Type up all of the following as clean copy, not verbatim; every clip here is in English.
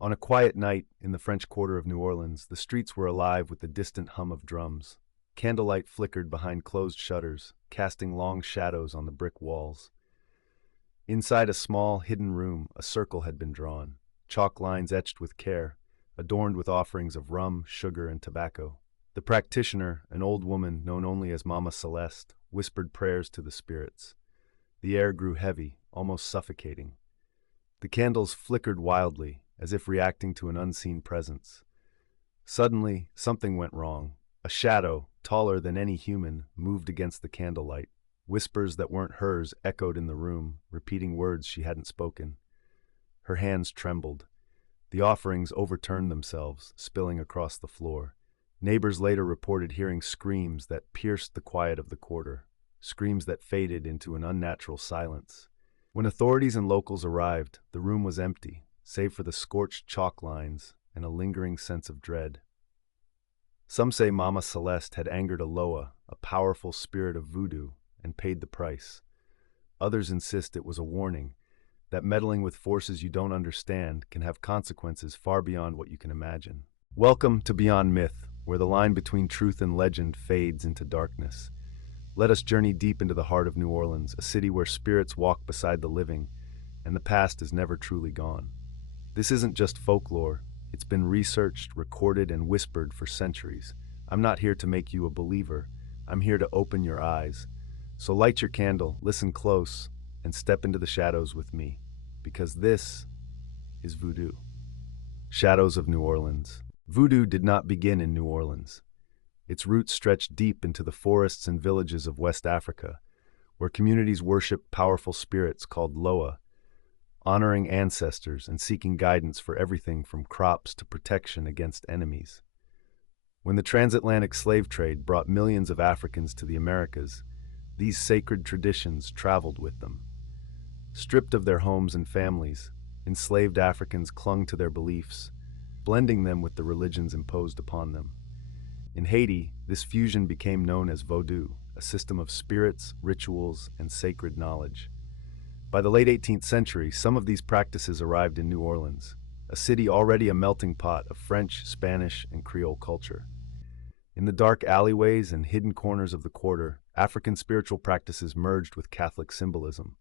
On a quiet night in the French Quarter of New Orleans, the streets were alive with the distant hum of drums. Candlelight flickered behind closed shutters, casting long shadows on the brick walls. Inside a small, hidden room, a circle had been drawn, chalk lines etched with care, adorned with offerings of rum, sugar, and tobacco. The practitioner, an old woman known only as Mama Celeste, whispered prayers to the spirits. The air grew heavy, almost suffocating. The candles flickered wildly, as if reacting to an unseen presence. Suddenly, something went wrong. A shadow, taller than any human, moved against the candlelight. Whispers that weren't hers echoed in the room, repeating words she hadn't spoken. Her hands trembled. The offerings overturned themselves, spilling across the floor. Neighbors later reported hearing screams that pierced the quiet of the quarter, screams that faded into an unnatural silence. When authorities and locals arrived, the room was empty, save for the scorched chalk lines and a lingering sense of dread. Some say Mama Celeste had angered Aloha, a powerful spirit of voodoo, and paid the price. Others insist it was a warning that meddling with forces you don't understand can have consequences far beyond what you can imagine. Welcome to Beyond Myth, where the line between truth and legend fades into darkness. Let us journey deep into the heart of New Orleans, a city where spirits walk beside the living, and the past is never truly gone. This isn't just folklore. It's been researched, recorded, and whispered for centuries. I'm not here to make you a believer. I'm here to open your eyes. So light your candle, listen close, and step into the shadows with me, because this is Voodoo. Shadows of New Orleans. Voodoo did not begin in New Orleans. Its roots stretched deep into the forests and villages of West Africa, where communities worshiped powerful spirits called Loa, honoring ancestors and seeking guidance for everything from crops to protection against enemies. When the transatlantic slave trade brought millions of Africans to the Americas, these sacred traditions traveled with them. Stripped of their homes and families, enslaved Africans clung to their beliefs, blending them with the religions imposed upon them. In Haiti, this fusion became known as Vodou, a system of spirits, rituals, and sacred knowledge. By the late 18th century, some of these practices arrived in New Orleans, a city already a melting pot of French, Spanish, and Creole culture. In the dark alleyways and hidden corners of the quarter, African spiritual practices merged with Catholic symbolism.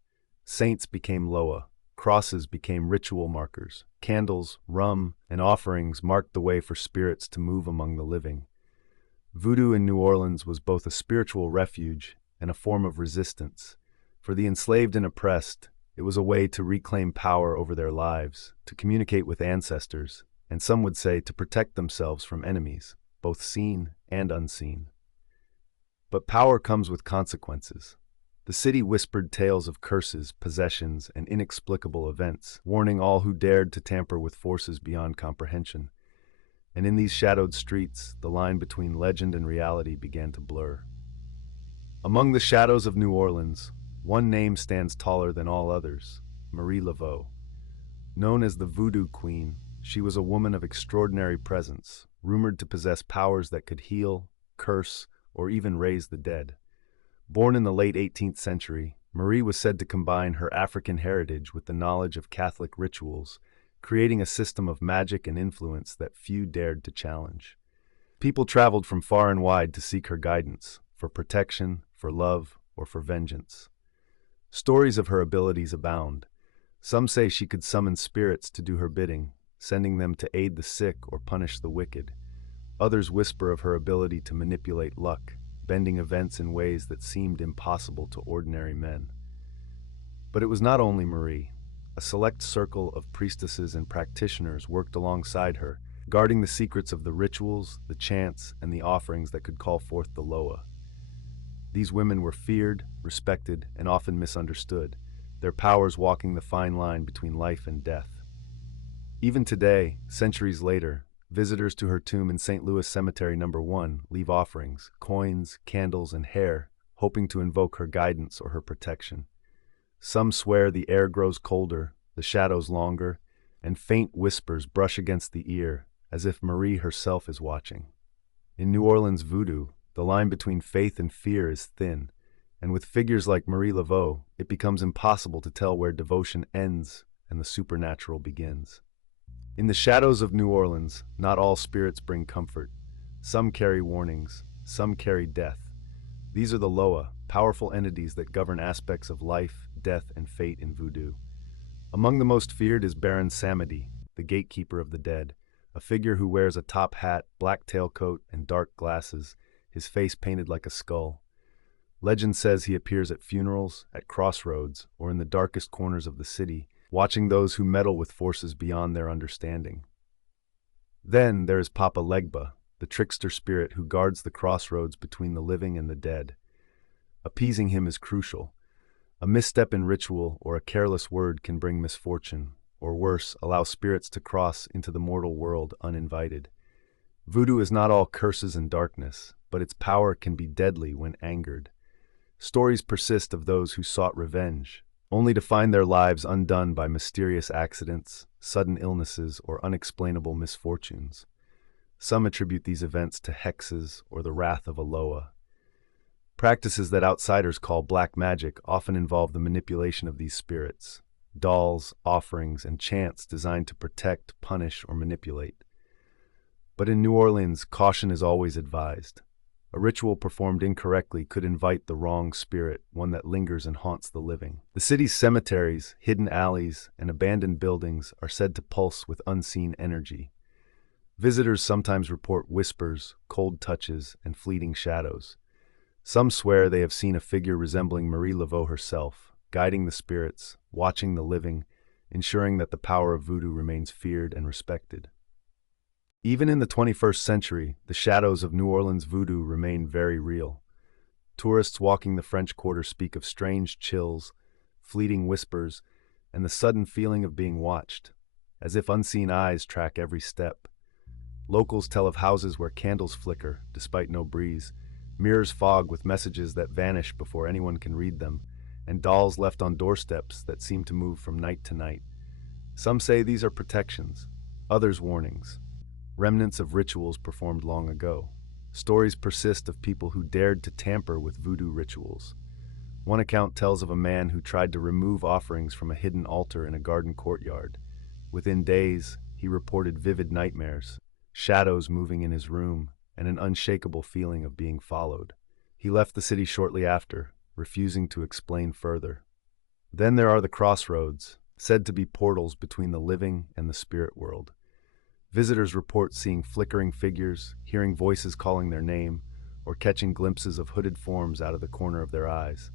Saints became Loa, crosses became ritual markers, candles, rum, and offerings marked the way for spirits to move among the living. Voodoo in New Orleans was both a spiritual refuge and a form of resistance. For the enslaved and oppressed, it was a way to reclaim power over their lives, to communicate with ancestors, and some would say to protect themselves from enemies, both seen and unseen. But power comes with consequences. The city whispered tales of curses, possessions, and inexplicable events, warning all who dared to tamper with forces beyond comprehension. And in these shadowed streets, the line between legend and reality began to blur. Among the shadows of New Orleans, one name stands taller than all others: Marie Laveau. Known as the Voodoo Queen, she was a woman of extraordinary presence, rumored to possess powers that could heal, curse, or even raise the dead. Born in the late 18th century, Marie was said to combine her African heritage with the knowledge of Catholic rituals, creating a system of magic and influence that few dared to challenge. People traveled from far and wide to seek her guidance, for protection, for love, or for vengeance. Stories of her abilities abound. Some say she could summon spirits to do her bidding, sending them to aid the sick or punish the wicked. Others whisper of her ability to manipulate luck, bending events in ways that seemed impossible to ordinary men. But it was not only Marie. A select circle of priestesses and practitioners worked alongside her, guarding the secrets of the rituals, the chants, and the offerings that could call forth the Loa. These women were feared, respected, and often misunderstood, their powers walking the fine line between life and death. Even today, centuries later, visitors to her tomb in St. Louis Cemetery No. 1 leave offerings, coins, candles, and hair, hoping to invoke her guidance or her protection. Some swear the air grows colder, the shadows longer, and faint whispers brush against the ear, as if Marie herself is watching. In New Orleans voodoo, the line between faith and fear is thin, and with figures like Marie Laveau, it becomes impossible to tell where devotion ends and the supernatural begins. In the shadows of New Orleans, not all spirits bring comfort. Some carry warnings, some carry death. These are the Loa, powerful entities that govern aspects of life, death, and fate in voodoo. Among the most feared is Baron Samedi, the gatekeeper of the dead, a figure who wears a top hat, black tailcoat, and dark glasses, his face painted like a skull. Legend says he appears at funerals, at crossroads, or in the darkest corners of the city, watching those who meddle with forces beyond their understanding. Then there is Papa Legba, the trickster spirit who guards the crossroads between the living and the dead. Appeasing him is crucial. A misstep in ritual or a careless word can bring misfortune, or worse, allow spirits to cross into the mortal world uninvited. Voodoo is not all curses and darkness, but its power can be deadly when angered. Stories persist of those who sought revenge, only to find their lives undone by mysterious accidents, sudden illnesses, or unexplainable misfortunes. Some attribute these events to hexes or the wrath of a Loa. Practices that outsiders call black magic often involve the manipulation of these spirits, dolls, offerings, and chants designed to protect, punish, or manipulate. But in New Orleans, caution is always advised. A ritual performed incorrectly could invite the wrong spirit, one that lingers and haunts the living. The city's cemeteries, hidden alleys, and abandoned buildings are said to pulse with unseen energy. Visitors sometimes report whispers, cold touches, and fleeting shadows. Some swear they have seen a figure resembling Marie Laveau herself, guiding the spirits, watching the living, ensuring that the power of voodoo remains feared and respected. Even in the 21st century, the shadows of New Orleans voodoo remain very real. Tourists walking the French Quarter speak of strange chills, fleeting whispers, and the sudden feeling of being watched, as if unseen eyes track every step. Locals tell of houses where candles flicker, despite no breeze, mirrors fog with messages that vanish before anyone can read them, and dolls left on doorsteps that seem to move from night to night. Some say these are protections, others warnings, remnants of rituals performed long ago. Stories persist of people who dared to tamper with voodoo rituals. One account tells of a man who tried to remove offerings from a hidden altar in a garden courtyard. Within days, he reported vivid nightmares, shadows moving in his room, and an unshakable feeling of being followed. He left the city shortly after, refusing to explain further. Then there are the crossroads, said to be portals between the living and the spirit world. Visitors report seeing flickering figures, hearing voices calling their name, or catching glimpses of hooded forms out of the corner of their eyes.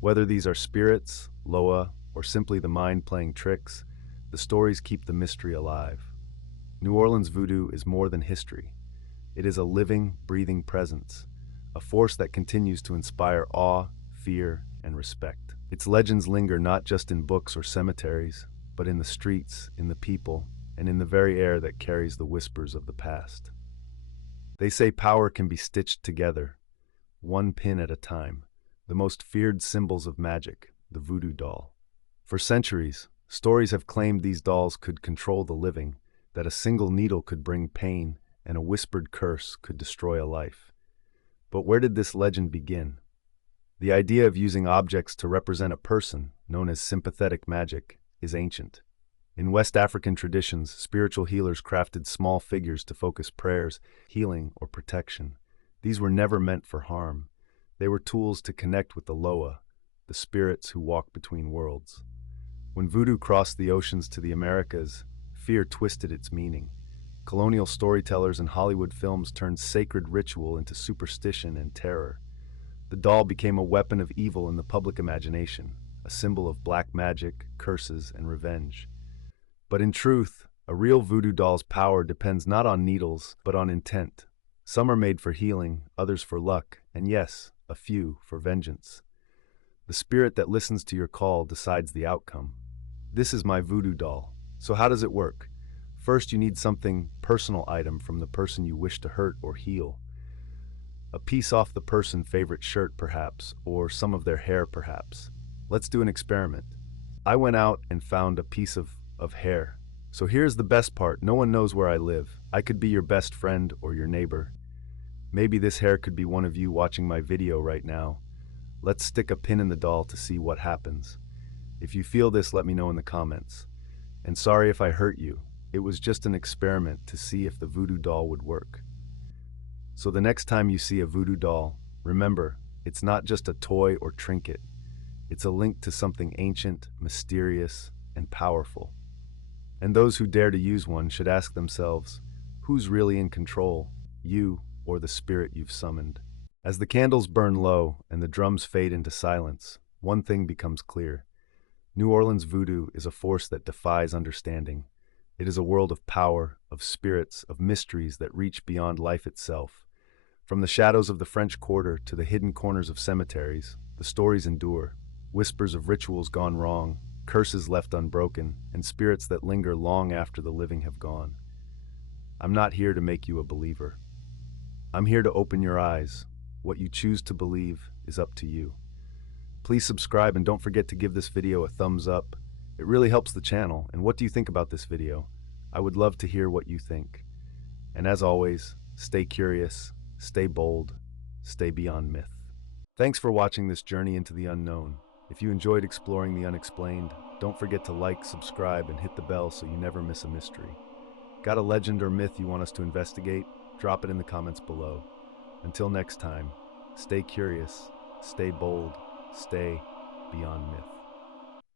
Whether these are spirits, Loa, or simply the mind playing tricks, the stories keep the mystery alive. New Orleans voodoo is more than history. It is a living, breathing presence, a force that continues to inspire awe, fear, and respect. Its legends linger not just in books or cemeteries, but in the streets, in the people, and in the very air that carries the whispers of the past. They say power can be stitched together, one pin at a time, the most feared symbols of magic, the voodoo doll. For centuries, stories have claimed these dolls could control the living, that a single needle could bring pain, and a whispered curse could destroy a life. But where did this legend begin? The idea of using objects to represent a person, known as sympathetic magic, is ancient. In West African traditions, spiritual healers crafted small figures to focus prayers, healing, or protection. These were never meant for harm. They were tools to connect with the Loa, the spirits who walk between worlds. When voodoo crossed the oceans to the Americas, fear twisted its meaning. Colonial storytellers and Hollywood films turned sacred ritual into superstition and terror. The doll became a weapon of evil in the public imagination, a symbol of black magic, curses, and revenge. But in truth, a real voodoo doll's power depends not on needles, but on intent. Some are made for healing, others for luck, and yes, a few for vengeance. The spirit that listens to your call decides the outcome. This is my voodoo doll. So how does it work? First, you need something personal item from the person you wish to hurt or heal. A piece off the person's favorite shirt, perhaps, or some of their hair, perhaps. Let's do an experiment. I went out and found a piece of hair. So here's the best part. No one knows where I live. I could be your best friend or your neighbor. Maybe this hair could be one of you watching my video right now. Let's stick a pin in the doll to see what happens. If you feel this, let me know in the comments. And sorry if I hurt you. It was just an experiment to see if the voodoo doll would work. So the next time you see a voodoo doll, remember, it's not just a toy or trinket. It's a link to something ancient, mysterious, and powerful. And those who dare to use one should ask themselves, who's really in control, you or the spirit you've summoned? As the candles burn low and the drums fade into silence, one thing becomes clear. New Orleans voodoo is a force that defies understanding. It is a world of power, of spirits, of mysteries that reach beyond life itself. From the shadows of the French Quarter to the hidden corners of cemeteries, the stories endure. Whispers of rituals gone wrong, curses left unbroken, and spirits that linger long after the living have gone. I'm not here to make you a believer. I'm here to open your eyes. What you choose to believe is up to you. Please subscribe and don't forget to give this video a thumbs up. It really helps the channel. And what do you think about this video? I would love to hear what you think. And as always, stay curious, stay bold, stay beyond myth. Thanks for watching this journey into the unknown. If you enjoyed exploring the unexplained, don't forget to like, subscribe, and hit the bell so you never miss a mystery. Got a legend or myth you want us to investigate? Drop it in the comments below. Until next time, stay curious, stay bold, stay beyond myth.